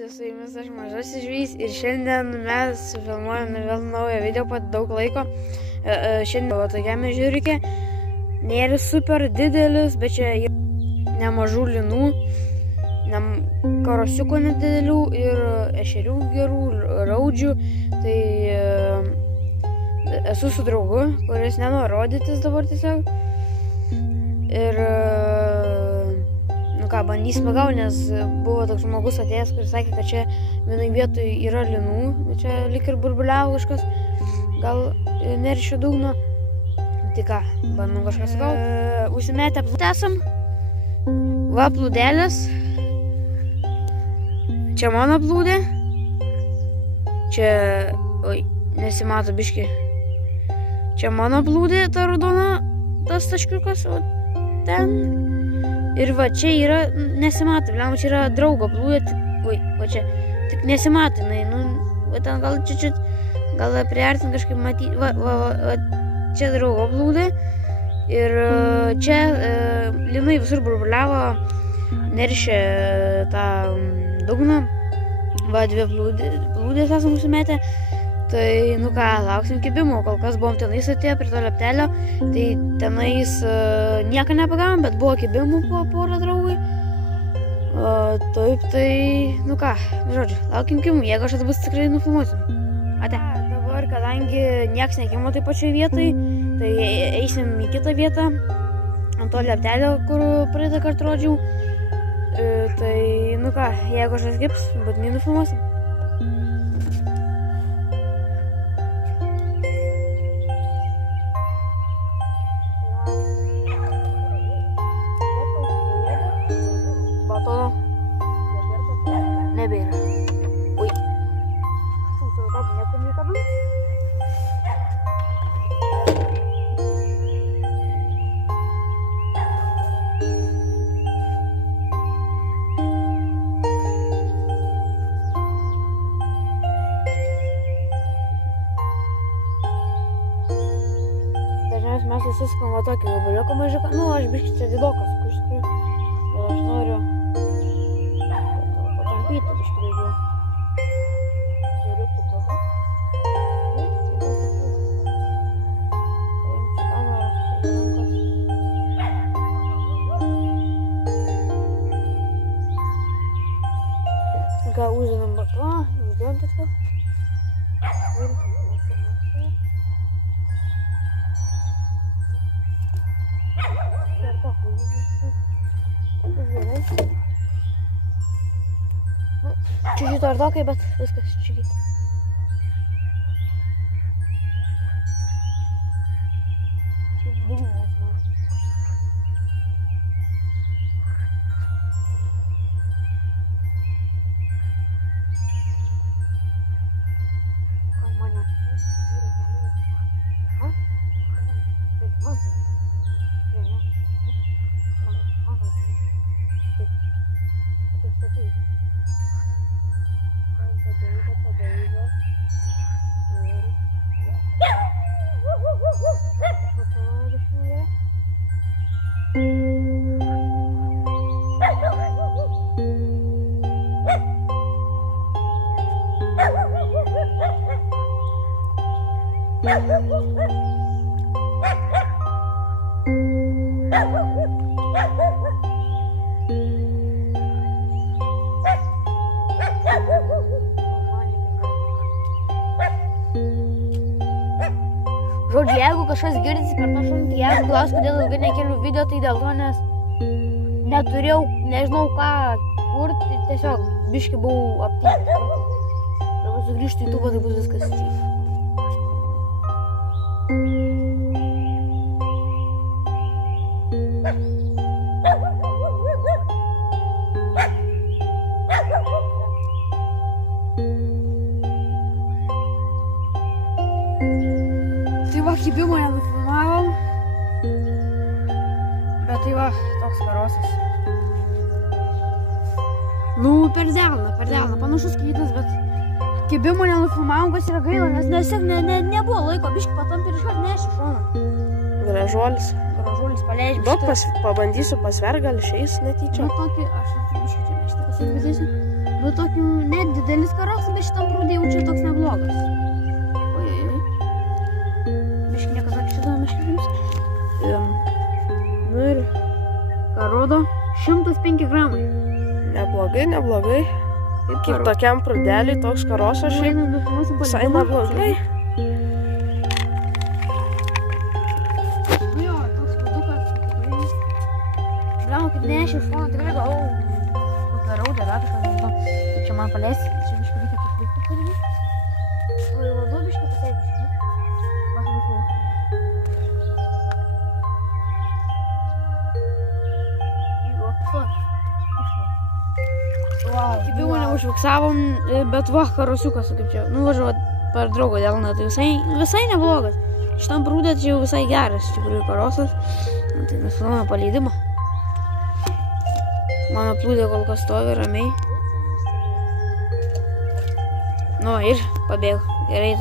visi, su jumis aš Mažasis žvejys ir šiandien mes filmuojame vėl naują video po daug laiko. Šiandien buvo tokiame žiūrikė, nėra super didelis, bet čia nemažų linų, karosiukų nedidelių ir ešerių gerų, raudžių. Tai esu su draugu, kuris nenori rodytis dabar tiesiog. Ir bandys pagauti, nes buvo toks žmogus atėjęs, kuris sakė, kad čia vienai vietoj yra linų, čia lik ir burbuliavo kažkas, gal neršio dugno. Tai ką, bandom kažką sugauti. Užsimetę plūdę esam, va plūdelės, čia mano plūdė, čia, oi, nesimato biški, čia mano plūdė, ta raudona, tas taškiukas, o ten. Ir va čia yra, nesimato, čia yra draugo plūdė, va čia, tik nesimato, va ten gal čiut, gal priartin kažkaip matyti, va, čia draugo plūdė. Ir čia linai visur burbuliavo, neršė tą dugną, va dvi plūdės esam užsimetę. Tai, ką, lauksim kibimo, kol kas buvom tenais atėję prie to leptelio, tai tenais nieko nepagavom, bet buvo kibimų po porą draugui. Taip, tai, ką, žodžiu, laukim kibimų, jeigu aš bus tikrai nufilmuosim. Ate. Dabar, kadangi nieks nekimo taip pačioj vietoj, tai eisim į kitą vietą, ant to leptelio, kur praeitą kartą rodžiau. Tai, ką, jeigu aš atgips, būtinai nufilmuosim. Batono nebėra. Ui. Dažniausiai mes susisukam va tokį gabaliuką mažiuką. Aš biškį čia didokas, iš tikrųjų. Bet aš noriu patampyti biškį daugiau. Turiu tubą. Paimsiu kamerą į rankas. Ką uždėm batą, uždėm tiesiog. Čiūžį tardokai, bet viskas čiūžį. Čia dugnas man. Ką mane? Ha? Taip, man. Žodžiu, jeigu kažkas girdisi per tą šunį, jeigu klaus, kodėl ilgai nekeliu video, tai dėl to, nes neturėjau, nežinau ką kurti, tiesiog biškį buvau aptikęs. Dabar sugrįžtu į tubą, tai bus viskas čia. Tai va, kibimo nenufilmavom, bet tai va, toks karosas. Per delną, panašus kytas, bet kibimo nenufilmavom, kas yra gaila, nes nebuvo laiko, biškį patampį ir iškart neši šoną. Gražuolis. Paleidžiu. Pabandysiu pasvert, gal išeis netyčia. Tokį, aš biškį čia nešti pasidarysiu. Nu, tokių net didelis karosas, bet šitam prūdė jaučiu toks neblogas. Oi. Biški niekas tokį šitą meškinius. Nu ir ką rodo? 105 gramai. Neblogai. Kaip tokiam prūdeliui toks karosas šiaip visai neblogai. Nu jo, toks prūdukas tikrai. Blemą kaip nešė iš fono, tikrai galvau. Kokia raudė, da, tai nežinau. Kaip čia man paleisti, čia biškai reikia kaip vaikų padaryti. O jau vanduo biškai pasėdžiu, žinai. Va, vaikų. Kibimų neužfiksavom, bet va, karosiukas, kaip čia, nuvažiuot per draugo delną, tai visai neblogas. Šitam prūdė čia jau visai geras, iš tikrųjų karosas. Tai mes filmuojame paleidimą. Mano plūdė kol kas stovi ramiai. Nu ir pabėgo, gerai.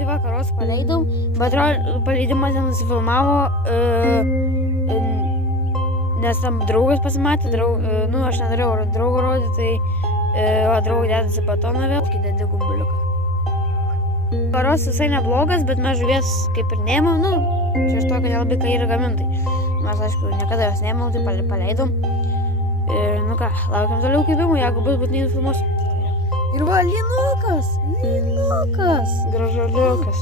Tai vakaros paleidom, bet paleidimas nenusifilmavo, nes tam draugas pasimatė, aš nenorėjau draugo rodyti, tai draugai dedasi batoną vėl, kai dedi gumbuliuką. Karos visai neblogas, bet mes žuvies kaip ir neėmėm, čia iš to, kad nelabai ką yra gamintai. Mes, aišku, niekada jos neėmėm, tai paleidom. Ir, laukiam toliau kibimų, jeigu bus būtinai nufilmuosiu. Ir va, lynukas! Gražuoliukas.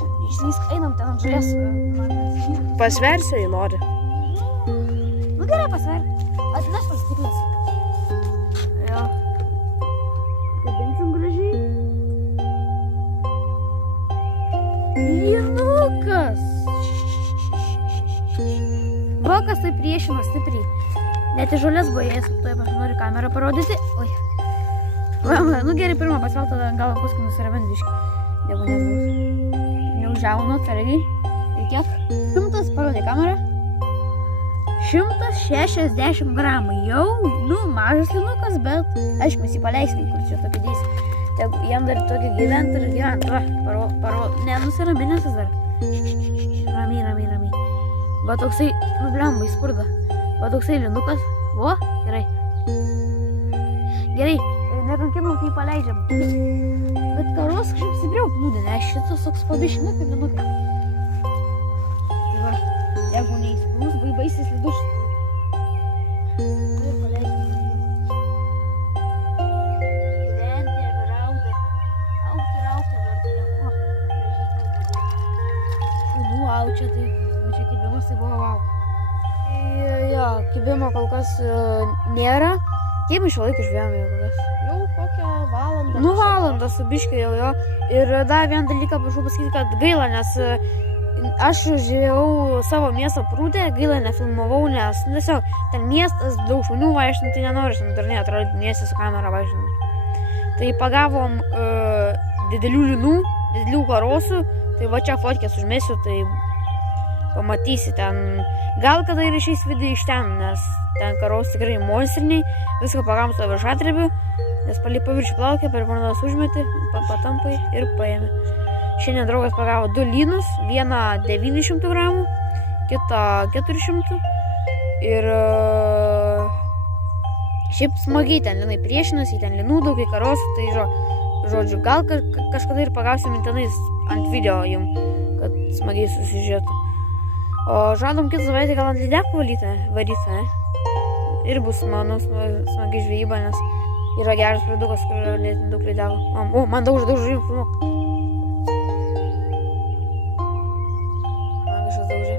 Einam ten ant žolės. Pasversi, jei nori. Nu gerai, pasverk. Atneš tas stiklas. Jo. Kabinsim gražiai. Lynukas! Va, kas tai priešino stipriai. Net į žolės bojės. Tuoj aš noriu kamerą parodyti. Oi. Nu gerai, pirmą pasvelt, tada gal paskui nusiramint biškį, jeigu nesbus. Neužžiaunu, atsargiai. Ir kiek? 100, parodė kamerą. 160 gramų. Jau, mažas lynukas, bet aišku, mes jį paleisim, kur čia tokį dėsi. Tegu jam dar tokį gyvent. Va, nenusiraminęs dar. Ramiai. Va toksai, blemba, įspurda. Va toksai lynukas. O, gerai. Nekankinam, kai paleidžiam. Bet karos kažkaip stipriau plūdė, nes šitas toks pabišinuk ir linukai. Tai va, jeigu neįsprūs, baisės lidus. Ir paleidžiam. Gyventi, rauda. Aukti, dar tai šunų aučia, tai čia kibimas, tai buvo wow. Jo, kibimo kol kas nėra. Kiek iš laikų žvėjome jau kol kas? Jau kokią valandą. Valandą su biškiu jau. Ir dar vieną dalyką prašau pasakyti, kad gaila, nes aš žvėjau savo miesto prūdę, gaila nefilmavau, nes tiesiog ten miestas, daug žmonių vaikštant, tai nenoriu šiandien dar neatrodyti miestą su kamera vaikštant. Tai pagavom didelių linų, didelių karosų, tai va čia fotkės užmėsiu, tai pamatysi ten. Gal kada ir išeis video iš ten, nes ten karos tikrai monstriniai, viską pagavom su viršatrebiu, nes palei paviršių plaukė, per varnos užmetį, patampai ir paėmė. Šiandien draugas pagavo 2 lynus, vieną 900 gramų, kitą 400 ir šiaip smagiai ten linai priešinasi, ten linų daug į karosų, tai žodžiu, gal kažkada ir pagausiu mintinais ant video jum, kad smagiai susižiūrėtų. O žadom kitą savaitę gal ant lydekų varyti, ir bus mano smagi žvejyba, nes yra geras prūdukas, kur yra daug lydekų. O, man daug žuvim filmuok. Man kažkas daužė.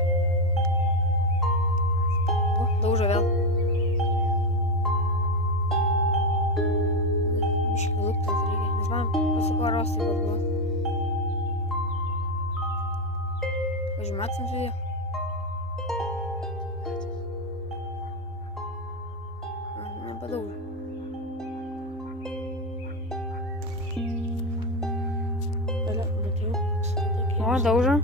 O, daužo vėl. Biškai luktas reikia, nes man pasuko rostai, kad buvo. Pažiūrėt ant video. Nepadaužė. O, daužo.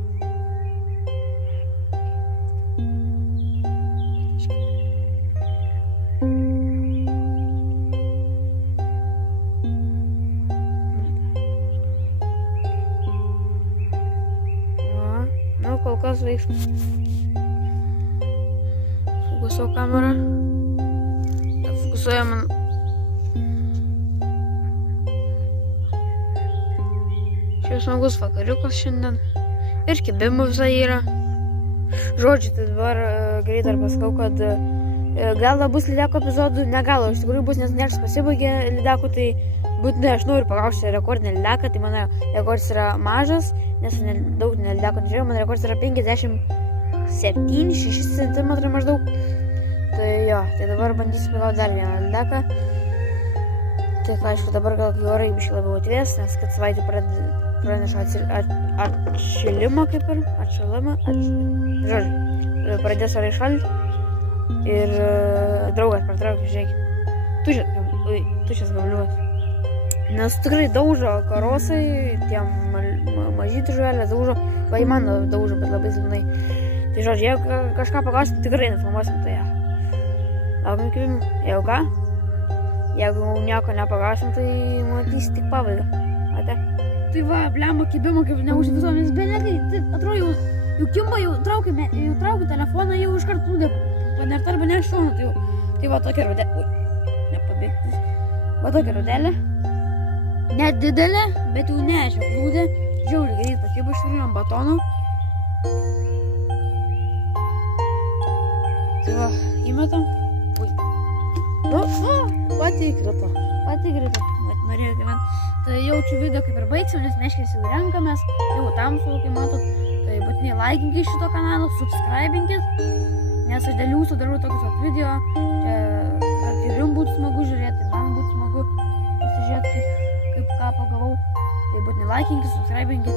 Va, nu, kol kas veiks. Fokusuo kamerą. Fokusuoja man. Šiaip smagus vakariukas šiandien. Ir kibimų visai yra. Žodžiu, tai dabar greit dar pasakau, kad gal da bus lydeko epizodų, negal, iš tikrųjų bus, nes niekas pasibaigė lydeko, tai būtinai aš noriu pagauti rekordinę lydeką, tai mano rekordas yra mažas, nes daug lydeko nežiūrėjau, mano rekordas yra 57-6 cm maždaug. Tai jo, tai dabar bandysiu pagauti dar vieną lydeką. Tik aišku, dabar gal orai biškai labiau atvės, nes kad savaitį praneša atšilimą kaip ir, žodžiu, pradės orai šalti ir draugas pertraukė, žiūrėk, tuščias gabliukas. Nes tikrai daužo karosai, tie mažyti žuvelės daužo, va į mano daužo, bet labai silpnai. Tai žodžiu, jeigu kažką pagausim, tikrai nefilmuosim, tai ja. Laukim kibimų, jeigu ką? Jeigu nieko nepagausim, tai matys tik pabaigą. Ate? Tai va, blemba kibimo, kaip neužvizuomis, bet nekai, tai atrodo, jau kimba, jau traukiu telefoną, jau iškart plūdė, panert arba nešaunu, tai va tokia rudelė, nepabėgtis, va tokia rudelė, net didelė, bet jau nešia plūdė, žiauriai greit pakibo iš tikrųjų ant batonų. Tai va, įmetam. Pati įkrito. Norėjau gyventi. Tai jaučiu video kaip ir baigsim, nes meškės jau renkamės, jau tamsu, kaip matot. Tai būtinai laikinkit šito kanalą, subscribinkit, nes aš dėl jūsų darau tokius video, kad ir jums būtų smagu žiūrėti, man būtų smagu pasižiūrėti, kaip ką pagavau. Tai būtinai laikinkit, subscribinkit